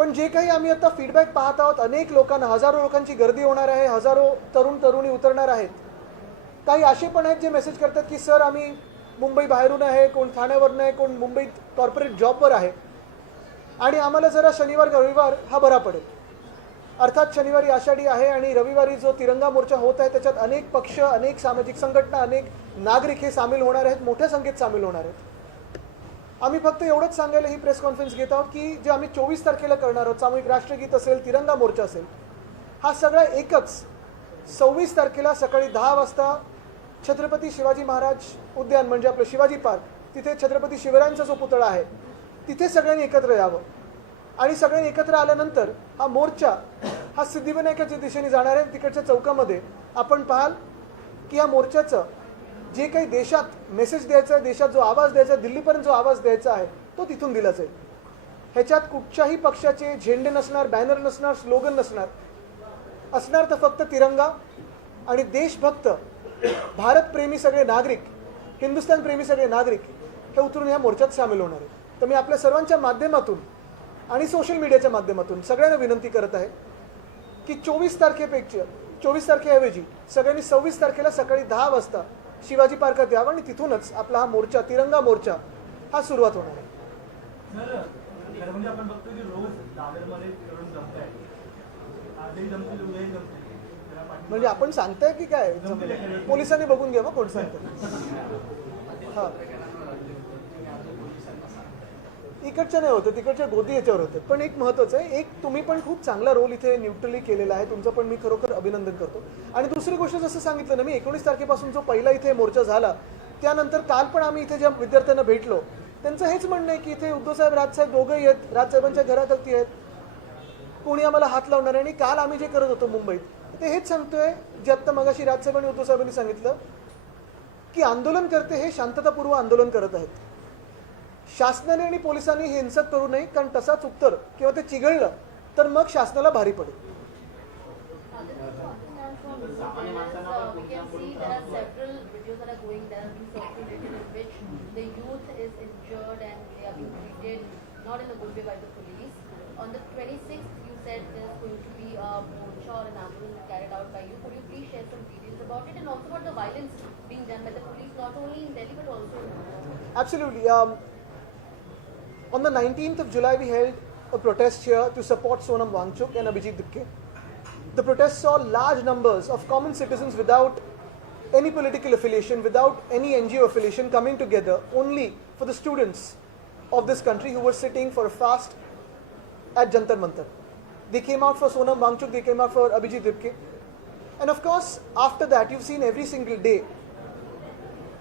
पण जे काही आम्ही आता फीडबॅक पाहत आहोत, अनेक लोकांना, हजारो लोकांची गर्दी होणार आहे, हजारो तरुण तरुणी उतरणार आहेत. काही असे पण आहेत जे मेसेज करतात की सर आम्ही मुंबई बाहेरून आहे, कोण ठाण्यावरून आहे, कोण मुंबईत कॉर्पोरेट जॉबवर आहे आणि आम्हाला जरा शनिवार रविवार हा बरा पडेल. अर्थात शनिवारी आषाढी आहे आणि रविवारी जो तिरंगा मोर्चा होत आहे त्याच्यात अनेक पक्ष, अनेक सामाजिक संघटना, अनेक नागरिक हे सामील होणार आहेत, मोठ्या संख्येत सामील होणार आहेत. आम्ही फक्त एवढंच सांगायला ही प्रेस कॉन्फरन्स घेत आहोत की जे आम्ही 24 तारखेला करणार आहोत, सामूहिक राष्ट्रगीत असेल, तिरंगा मोर्चा असेल, हा सगळा एकच 26 तारखेला सकाळी 10 वाजता छत्रपती शिवाजी महाराज उद्यान म्हणजे आपलं शिवाजी पार्क, तिथे छत्रपती शिवरायांचा जो पुतळा आहे तिथे सगळ्यांनी एकत्र यावं. आणि सगळ्यांनी एकत्र आल्यानंतर हा मोर्चा हा सिद्धिविनायकाच्या दिशेने जाणार आहे. तिकडच्या चौकामध्ये आपण पाहाल की या मोर्चाचं जे काही देशात मेसेज द्यायचा आहे, देशात जो आवाज द्यायचा आहे, दिल्लीपर्यंत जो आवाज द्यायचा आहे तो तिथून दिला जाईल. ह्याच्यात कुठच्याही पक्षाचे झेंडे नसणार, बॅनर नसणार, स्लोगन नसणार. असणार तर फक्त तिरंगा आणि देशभक्त, भारतप्रेमी सगळे नागरिक, हिंदुस्थान प्रेमी सगळे नागरिक हे उतरून या मोर्चात सामील होणार आहेत. तर मी आपल्या सर्वांच्या माध्यमातून आणि सोशल मीडियाच्या माध्यमातून सगळ्यांना विनंती करत आहे की 24 तारखेऐवजी सगळ्यांनी 26 तारखेला सकाळी 10 वाजता शिवाजी पार्कात यावं आणि तिथूनच आपला हा मोर्चा, तिरंगा मोर्चा हा सुरुवात होणार आहे. म्हणजे आपण सांगताय की काय, पोलिसांनी बघून घ्यावं कोण सांगतं. हा, इकडच्या नाही होतं, तिकडच्या गोदी याच्यावर होतं. पण एक महत्त्वाचं आहे, एक तुम्ही पण खूप चांगला रोल इथे न्यूट्रली केलेला आहे, तुमचं पण मी खरोखर अभिनंदन करतो. आणि दुसरी गोष्ट जसं सांगितलं ना मी, 19 तारखेपासून जो पहिला इथे मोर्चा झाला त्यानंतर काल पण आम्ही इथे ज्या विद्यार्थ्यांना भेटलो त्यांचं हेच म्हणणं आहे की इथे उद्धवसाहेब, राजसाहेब दोघंही आहेत, राजसाहेबांच्या घरातही आहेत, कोणी आम्हाला हात लावणार आहे. आणि काल आम्ही जे करत होतो मुंबईत ते हेच सांगतोय जे आत्ता मगाशी राजसाहेब आणि उद्धवसाहेबांनी सांगितलं की आंदोलनकर्ते हे शांततापूर्व आंदोलन करत आहेत. शासनाने आणि पोलिसांनी हे हिंसक करू नये, कारण तसाच उत्तर किंवा ते चिघळलं तर मग शासनाला भारी पडेल. On the 26th, you said there's going to be a morsha or an ambulance carried out by you. Could you please share some details about it and also about the violence being done by the police, not only in Delhi but also in Absolutely. On the 19th of July, we held a protest here to support Sonam Wangchuk and Abhijit Dipke. The protest saw large numbers of common citizens without any political affiliation, without any NGO affiliation, coming together only for the students of this country who were sitting for a fast at Jantar Mantar. They came out for Sonam Wangchuk, they came out for Abhijit Dipke. And of course, after that, you've seen every single day,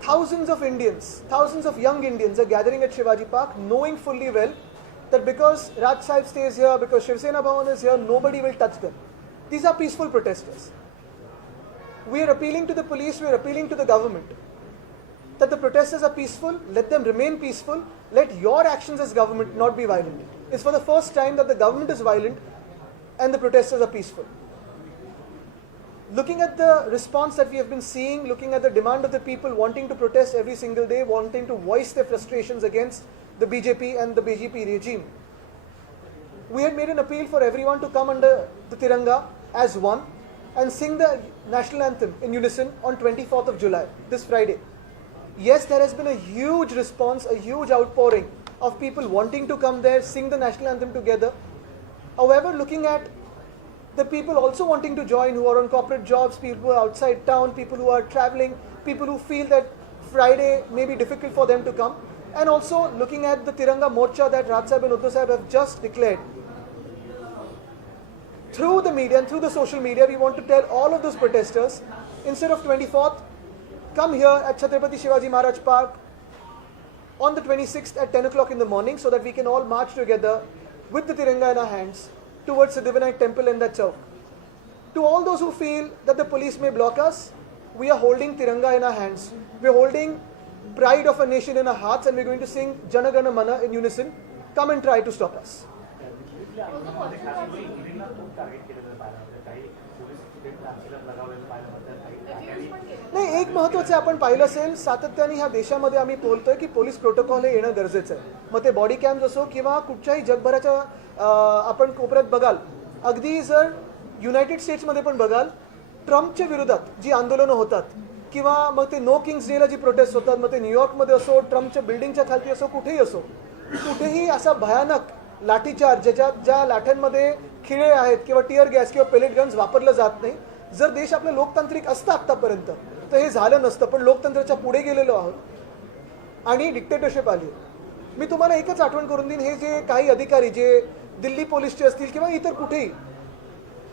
thousands of Indians, thousands of young Indians are gathering at Shivaji Park, knowing fully well that because Raj Sahib stays here, because Shiv Sena Bhavan is here, nobody will touch them. These are peaceful protesters. We are appealing to the police, we are appealing to the government that the protesters are peaceful, let them remain peaceful, let your actions as government not be violent. It's for the first time that the government is violent and the protesters are peaceful. Looking at the response that we have been seeing, looking at the demand of the people wanting to protest every single day, wanting to voice their frustrations against the BJP and the BJP regime, we had made an appeal for everyone to come under the Tiranga as one and sing the national anthem in unison on 24th of July, this Friday. Yes, there has been a huge response, a huge outpouring of people wanting to come there, sing the national anthem together. However, looking at the people also wanting to join who are on corporate jobs, people who are outside town, people who are traveling, people who feel that Friday may be difficult for them to come, and also looking at the Tiranga Morcha that Raj Sahib and Uddhav Sahib have just declared. Through the media and through the social media, we want to tell all of those protesters, instead of 24th, come here at Chhatrapati Shivaji Maharaj Park on the 26th at 10 o'clock in the morning so that we can all march together with the Tiranga in our hands towards the Siddhivinayak temple and that chowk. To all those who feel that the police may block us, we are holding Tiranga in our hands. We are holding pride of a nation in our hearts and we are going to sing Jana Gana Mana in unison. Come and try to stop us. If you नाही, एक महत्त्वाचं आपण पाहिलं असेल, सातत्याने ह्या देशामध्ये आम्ही बोलतोय की पोलीस प्रोटोकॉल हे येणं गरजेचं आहे. मग ते बॉडी कॅम्स असो किंवा कुठच्याही जगभराच्या आपण कोपऱ्यात बघाल, अगदी जर युनायटेड स्टेट्समध्ये पण बघाल, ट्रम्पच्या विरोधात जी आंदोलनं होतात किंवा मग ते नो किंग्स डेला जी प्रोटेस्ट होतात, मग ते न्यूयॉर्कमध्ये असो, ट्रम्पच्या बिल्डिंगच्या खालती असो, कुठेही असो, कुठेही असा भयानक लाठीचार्ज ज्याच्यात ज्या लाठ्यांमध्ये खिळे आहेत किंवा टिअर गॅस किंवा पेलेट गन्स वापरलं जात नाही. जर देश आपलं लोकतांत्रिक असतं आत्तापर्यंत तर हे झालं नसतं, पण लोकतंत्राच्या पुढे गेलेलो आहोत आणि डिक्टेटरशिप आली. मी तुम्हाला एकच आठवण करून देईन, हे जे काही अधिकारी जे दिल्ली पोलीसचे असतील किंवा इतर कुठेही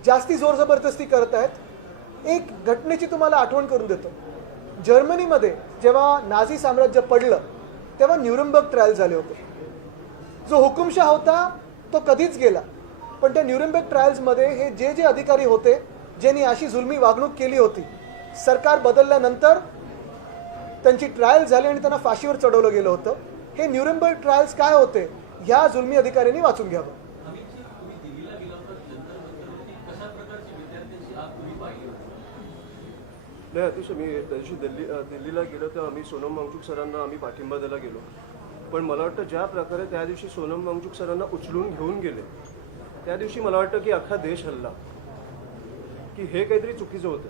जास्ती जोर जबरदस्ती करत आहेत, एक घटनेची तुम्हाला आठवण करून देतो. जर्मनीमध्ये जेव्हा नाझी साम्राज्य पडलं तेव्हा न्यूरमबर्ग ट्रायल झाले होते. जो हुकुमशाह होता तो कधीच गेला, पण त्या न्यूरमबर्ग ट्रायल्समध्ये हे जे जे अधिकारी होते ज्यांनी अशी जुलमी वागणूक केली होती, सरकार बदलल्यानंतर त्यांची ट्रायल झाली आणि त्यांना फाशीवर चढवलं गेलं होतं. हे न्यूरमबर्ग ट्रायल्स काय होते ह्या जुलमी अधिकाऱ्यांनी वाचून घ्यावं. नाही अतिशय, मी त्या दिवशी दिल्लीला गेलो तेव्हा आम्ही सोनम वांगचुक सरांना आम्ही पाठिंबा द्यायला गेलो. पण मला वाटतं ज्या प्रकारे त्या दिवशी सोनम वांगचुक सरांना उचलून घेऊन गेले, त्या दिवशी मला वाटतं की अख्खा देश हल्ला, की हे काहीतरी चुकीचं होतं.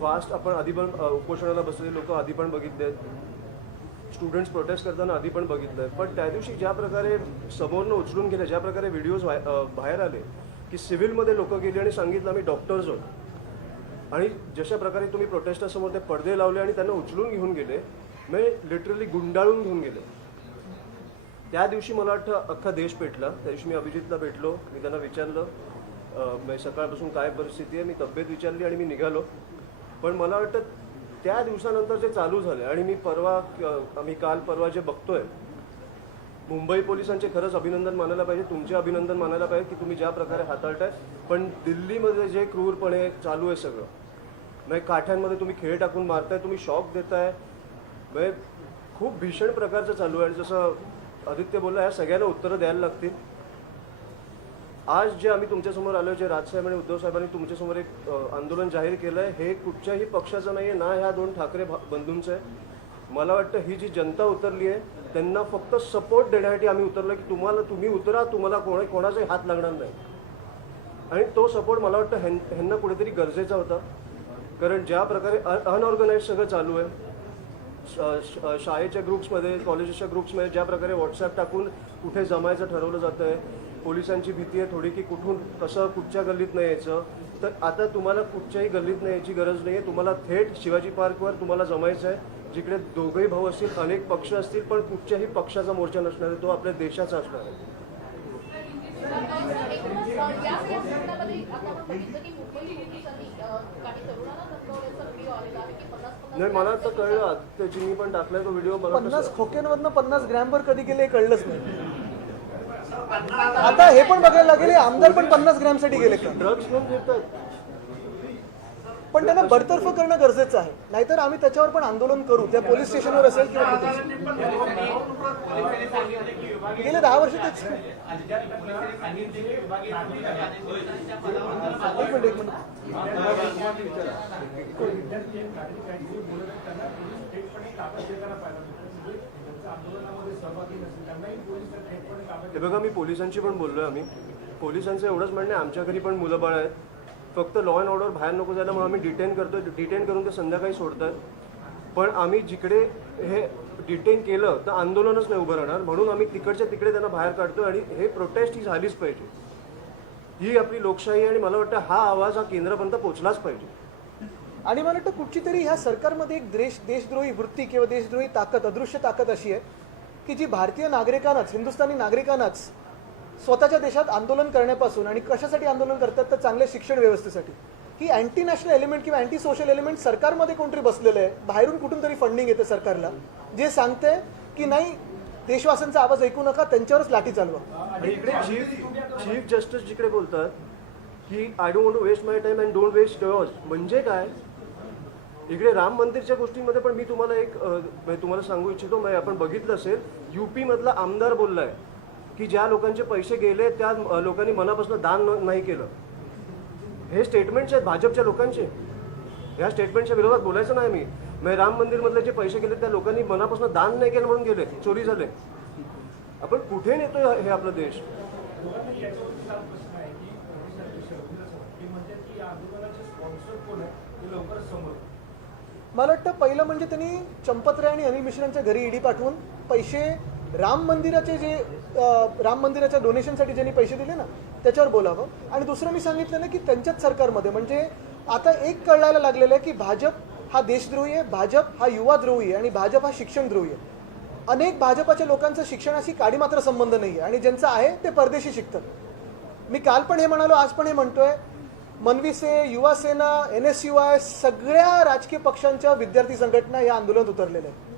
फास्ट आपण आधी पण उपोषणाला बसलेले लोक आधी पण बघितले आहेत, स्टुडंट्स प्रोटेस्ट करताना आधी पण बघितलं आहे. पण त्या दिवशी ज्या प्रकारे समोरनं उचलून गेले, ज्या प्रकारे व्हिडिओज बाहेर आले की सिव्हिलमध्ये लोक गेली आणि सांगितलं आम्ही डॉक्टर्स आहोत, आणि जशा प्रकारे तुम्ही प्रोटेस्टरसमोर ते पडदे लावले आणि त्यांना उचलून घेऊन गेले, म्हणजे लिटरली गुंडाळून घेऊन गेले. त्या दिवशी मला वाटतं अख्खा देश पेटला. त्या दिवशी मी अभिजितला भेटलो, मी त्यांना विचारलं सकाळपासून काय परिस्थिती आहे, मी तब्येत विचारली आणि मी निघालो. पण मला वाटतं त्या दिवसानंतर जे चालू झाले, आणि मी आम्ही काल परवा जे बघतोय, मुंबई पोलिसांचे खरंच अभिनंदन मानायला पाहिजे, तुमचे अभिनंदन मानायला पाहिजे की तुम्ही ज्या प्रकारे हाताळताय. पण दिल्लीमध्ये जे क्रूरपणे चालू आहे सगळं, म्हणजे काठ्यांमध्ये तुम्ही खेळ टाकून मारताय, तुम्ही शॉक देताय, म्हणजे खूप भीषण प्रकारचं चालू आहे. आणि जसं आदित्य बोलला, या सगळ्यांना उत्तरं द्यायला लागतील. आज जे आम्ही तुमच्यासमोर आलो, जे राजसाहेब आणि उद्धव साहेबांनी तुमच्यासमोर एक आंदोलन जाहीर केलं आहे, हे कुठच्याही पक्षाचं नाही आहे, ना ह्या दोन ठाकरे बंधूंचं आहे. मला वाटतं ही जी जनता उतरली आहे त्यांना फक्त सपोर्ट देण्यासाठी आम्ही उतरलो, की तुम्ही उतरा, तुम्हाला कोणाचाही हात लागणार नाही. आणि तो सपोर्ट मला वाटतं ह्यांना कुठेतरी गरजेचा होता. कारण ज्या प्रकारे अनऑर्गनाइज सगळं चालू आहे, शाळेच्या ग्रुप्समध्ये, कॉलेजेसच्या ग्रुप्समध्ये ज्या प्रकारे व्हॉट्सॲप टाकून कुठे जमायचं ठरवलं जातं आहे, पोलिसांची भीती आहे थोडी की कुठून कसं कुठच्या गल्लीत नाही यायचं. तर आता तुम्हाला कुठच्याही गल्लीत नाही यायची गरज नाही आहे, तुम्हाला थेट शिवाजी पार्कवर तुम्हाला जमायचं आहे, जिकडे दोघंही भाऊ असतील, अनेक पक्ष असतील, पण कुठच्याही पक्षाचा मोर्चा नसणार आहे, तो आपल्या देशाचा असणार आहे. नाही, मला आता कळलं, आदित्यजींनी पण टाकलाय तो व्हिडिओ. 50 खोक्यांवरनं 50 ग्रॅमवर कधी गेले कळलंच नाही. आता हे पण बघायला लागेल, हे आमदार पण 50 ग्रॅमसाठी गेले का? ड्रग्ज घेऊन फिरतात. पण त्यांना बडतर्फ करणं गरजेचं आहे, नाहीतर आम्ही त्याच्यावर पण आंदोलन करू, त्या पोलीस स्टेशनवर असेल किंवा कुठे. गेले 10 वर्ष तेच. एक मिनिट. हे बघा, मी पोलिसांची पण बोललोय. आम्ही पोलिसांचं एवढंच म्हणणं आहे, आमच्या घरी पण मुलं बाळ आहेत, फक्त लॉ अँड ऑर्डर बाहेर नको जायला म्हणून आम्ही डिटेन करतो. डिटेन करून ते संध्याकाळी सोडतात. पण आम्ही जिकडे हे डिटेन केलं तर आंदोलनच नाही उभं राहणार, म्हणून आम्ही तिकडच्या तिकडे त्यांना बाहेर काढतो. आणि हे प्रोटेस्ट ही झालीच पाहिजे, ही आपली लोकशाही आहे. आणि मला वाटतं हा आवाज हा केंद्रापर्यंत पोहोचलाच पाहिजे. आणि मला वाटतं कुठची तरी ह्या सरकारमध्ये एक देशद्रोही वृत्ती किंवा देशद्रोही ताकद, अदृश्य ताकद अशी आहे की जी भारतीय नागरिकांनाच, हिंदुस्थानी नागरिकांनाच स्वतःच्या देशात आंदोलन करण्यापासून, आणि कशासाठी आंदोलन करतात तर चांगल्या शिक्षण व्यवस्थेसाठी, ही अँटी नॅशनल एलिमेंट किंवा अँटी सोशल एलिमेंट सरकारमध्ये कोणतरी बसलेलं आहे. बाहेरून कुठून तरी फंडिंग येते सरकारला, जे सांगते की नाही, देशवासियांचा आवाज ऐकू नका, त्यांच्यावरच लाठी चालवा. आणि इकडे चीफ जस्टिस जिकडे बोलतात की I don't want to waste my time and don't waste yours, म्हणजे काय? इकडे राम मंदिरच्या गोष्टींमध्ये पण मी तुम्हाला तुम्हाला सांगू इच्छितो. आपण बघितलं असेल, UP मधला आमदार बोललाय की ज्या लोकांचे पैसे गेले त्या लोकांनी मनापासून दान नाही केलं. हे स्टेटमेंट्स आहेत भाजपच्या लोकांचे. ह्या स्टेटमेंटच्या विरोधात बोलायचं नाही मी राम मंदिरमधले जे पैसे गेले त्या लोकांनी मनापासून दान नाही केलं म्हणून गेले, चोरी झाले. आपण कुठे नेतोय हे आपला देश? मला वाटतं पहिलं म्हणजे त्यांनी चंपतराय आणि अनिल मिश्रांच्या घरी ईडी पाठवून पैसे राम मंदिराच्या डोनेशनसाठी ज्यांनी पैसे दिले ना त्याच्यावर बोलावं. आणि दुसरं मी सांगितलं ना की त्यांच्याच सरकारमध्ये म्हणजे आता एक कळायला लागलेलं आहे की भाजप हा देशद्रोही आहे, भाजप हा युवाद्रोही आहे आणि भाजप हा शिक्षणद्रोही आहे. अनेक भाजपाच्या लोकांचं शिक्षणाशी काडी मात्र संबंध नाही आहे आणि ज्यांचं आहे ते परदेशी शिकतात. मी काल पण हे म्हणालो, आज पण हे म्हणतोय, मनविसे, युवा सेना, NSUI सगळ्या राजकीय पक्षांच्या विद्यार्थी संघटना या आंदोलनात उतरलेल्या आहेत.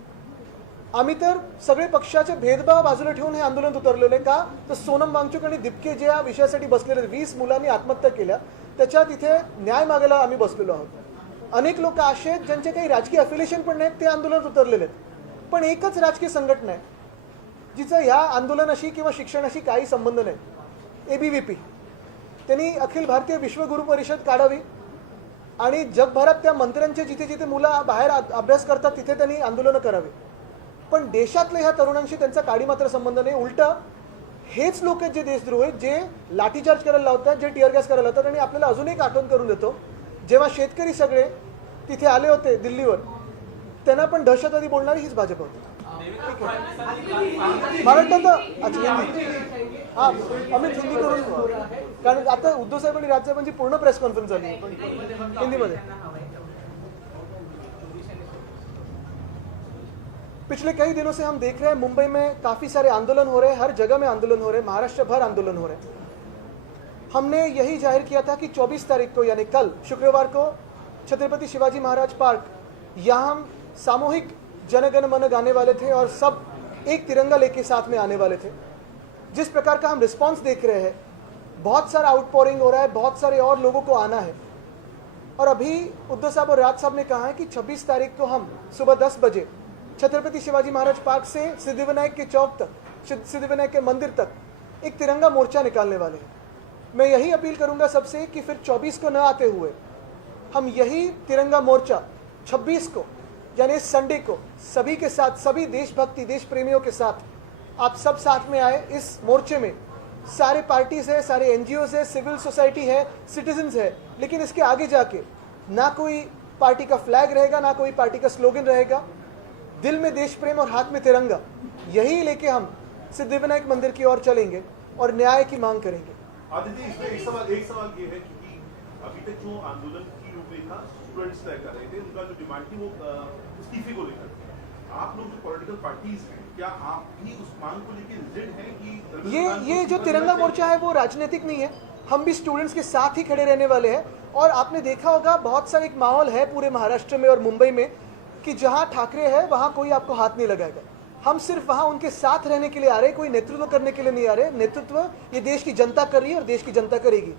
आम्ही तर सगळे पक्षाचे भेदभाव बाजूला ठेवून हे आंदोलन उतरलेलं आहे. का तर सोनम वांगचुक आणि दिपके ज्या विषयासाठी बसलेले 20 मुलांनी आत्महत्या केल्या त्याच्यात इथे न्याय मागायला आम्ही बसलेलो आहोत. अनेक लोक असे आहेत ज्यांचे काही राजकीय अफिलिएशन पण नाहीत, ते आंदोलनात उतरलेले आहेत. पण एकच राजकीय संघटना आहे जिचा ह्या आंदोलनाशी किंवा शिक्षणाशी काही संबंध नाही, ABVP. त्यांनी अखिल भारतीय विश्वगुरु परिषद काढावी आणि जगभरात त्या मंत्र्यांचे जिथे जिथे मुलं बाहेर अभ्यास करतात तिथे त्यांनी आंदोलनं करावी. पण देशातल्या ह्या तरुणांशी त्यांचा काडी मात्र संबंध नाही. उलटं हेच लोक आहेत जे देशद्रोह आहेत, जे लाठीचार्ज करायला लावतात, जे टिअर गॅस करायला लावतात. आणि आपल्याला अजून एक आठवण करून देतो, जेव्हा शेतकरी सगळे तिथे आले होते दिल्लीवर, त्यांना पण दहशतवादी बोलणारी हीच भाजप होती. महाराष्ट्रात हां अमित हिंदी करून, कारण आता उद्धव साहेब आणि राजसाहेबांची पूर्ण प्रेस कॉन्फरन्स झाली हिंदीमध्ये. पिछले कई दिनों से हम देख रहे हैं मुंबई में काफ़ी सारे आंदोलन हो रहे हैं, हर जगह में आंदोलन हो रहे हैं, महाराष्ट्र भर आंदोलन हो रहे हैं. हमने यही जाहिर किया था कि 24 तारीख को यानी कल शुक्रवार को छत्रपति शिवाजी महाराज पार्क यहाँ हम सामूहिक जनगण मन गाने वाले थे और सब एक तिरंगा लेके साथ में आने वाले थे. जिस प्रकार का हम रिस्पांस देख रहे हैं, बहुत सारा आउटपोरिंग हो रहा है, बहुत सारे और लोगों को आना है. और अभी उद्धव साहब और राज साहब ने कहा है कि 26 तारीख को हम सुबह 10 बजे छत्रपति शिवाजी महाराज पार्क से सिद्धिविनायक के चौक तक, सिद्धिविनायक के मंदिर तक एक तिरंगा मोर्चा निकालने वाले हैं. मैं यही अपील करूंगा सबसे कि फिर 24 को न आते हुए हम यही तिरंगा मोर्चा 26 को यानी संडे को सभी के साथ, सभी देशभक्ति देश प्रेमियों के साथ आप सब साथ में आए. इस मोर्चे में सारे पार्टीज है, सारे NGOs है, सिविल सोसाइटी है, सिटीजन्स है, लेकिन इसके आगे जाके ना कोई पार्टी का फ्लैग रहेगा, ना कोई पार्टी का स्लोगन रहेगा. दिल में देश प्रेम और हाथ में तिरंगा, यही लेके हम सिद्धिविनायक मंदिर की ओर चलेंगे और न्याय की मांग करेंगे. आदित्य, इसमें एक सवाल ये है कि अभी तक जो आंदोलन की रूपरेखा स्टूडेंट्स तय कर रहे थे, उनका जो डिमांड थी वो इस्तीफे को लेकर. आप लोग जो पॉलिटिकल पार्टीज हैं, क्या आप भी उस मांग को लेकर रिजिड हैं कि ये जो तिरंगा मोर्चा है वो राजनीतिक नहीं है. हम भी स्टूडेंट्स के साथ ही खड़े रहने वाले हैं. और आपने देखा होगा बहुत सारा एक माहौल है पूरे महाराष्ट्र में और मुंबई में कि जहां ठाकरे है वहां कोई आपको हाथ नहीं लगाएगा. हम सिर्फ वहां उनके साथ रहने के लिए आ रहे, कोई नेतृत्व करने के लिए नहीं आ रहे. नेतृत्व ये देश की जनता कर रही है और देश की जनता करेगी.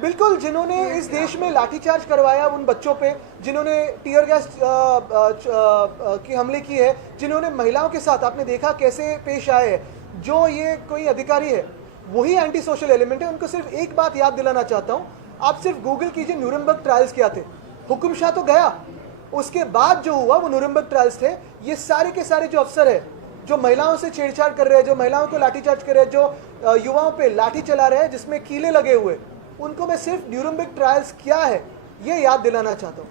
बिल्कुल, जिन्होंने इस देश में लाठीचार्ज करवाया उन बच्चों पे, जिन्होंने टियर गैस की हमले किए हैं, जिन्होंने महिलाओं के साथ आपने देखा कैसे पेश आए हैं, जो ये कोई अधिकारी है वही एंटी सोशल एलिमेंट है. उनको सिर्फ एक बात याद दिलाना चाहता हूँ, आप सिर्फ गूगल कीजिए न्यूरमबर्ग ट्रायल्स क्या थे. हुकुम शाह तो गया, उसके बाद जो हुआ वो न्यूरमबर्ग ट्रायल्स थे. ये सारे के सारे जो अफसर है जो महिलाओं से छेड़छाड़ कर रहे हैं, जो महिलाओं को लाठीचार्ज कर रहे हैं, जो युवाओं पे लाठी चला रहे हैं जिसमें कीले लगे हुए, उनको मैं सिर्फ न्यूरमबर्ग ट्रायल्स क्या है ये याद दिलाना चाहता हूँ.